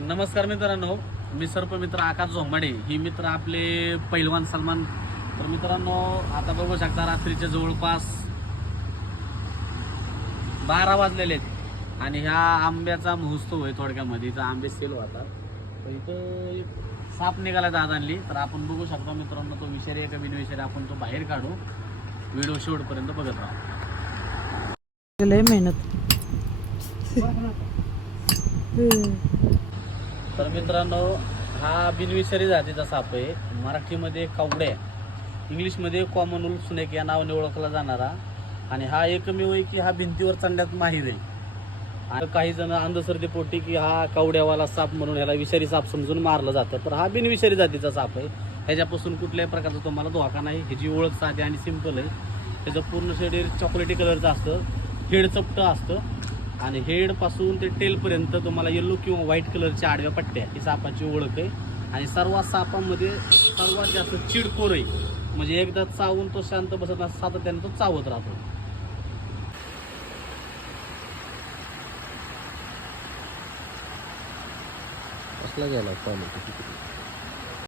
नमस्कार मित्रांनो, मी सर्पमित्र आकाश झोंबाडे. ही मित्र आपले पैलवान सलमान. तर मित्रांनो, आता बघू शकता रात्रीचे जवळपास 12 वाजलेले आहेत आणि ह्या आंब्याचा महोत्सव आहे. थोडक्यामध्ये इथं आंबे सेल होतात. तर इथं एक साप निघाला दादांनी. तर आपण बघू शकता मित्रांनो, तो विषारी आहे का बिनविषारी आपण तो बाहेर काढू. व्हिडिओ शेवटपर्यंत बघत राहा. लय मेहनत. तर मित्रांनो, हा बिनविषारी जातीचा साप आहे. मराठीमध्ये कावड्या, इंग्लिशमध्ये कॉमन वुल्फ स्नेक या नावाने ओळखला जाणारा. आणि हा एकमेव आहे की हा भिंतीवर चढण्यात माहीर आहे. आणि काही जण अंधश्रद्धेपोटी की हा कावड्यावाला साप म्हणून ह्याला विषारी साप समजून मारलं जातं. तर हा बिनविषारी जातीचा साप आहे. ह्याच्यापासून कुठल्याही प्रकारचा तुम्हाला धोका नाही. ह्याची ओळख साधी आणि सिंपल आहे. त्याचं पूर्ण शरीर चॉकलेटी कलरचं असतं, हेड चपटं असतं आणि हेडपासून ते टेलपर्यंत तुम्हाला येलो किंवा व्हाईट कलरच्या आडव्या पट्ट्या ही सापाची ओळख आहे. आणि सर्वात सापामध्ये सर्वात जास्त चिडखोर आहे. म्हणजे एकदा चावून तो शांत बसत नसता, सातत्याने तो चावत राहतो. कसला गेला क्वालिटी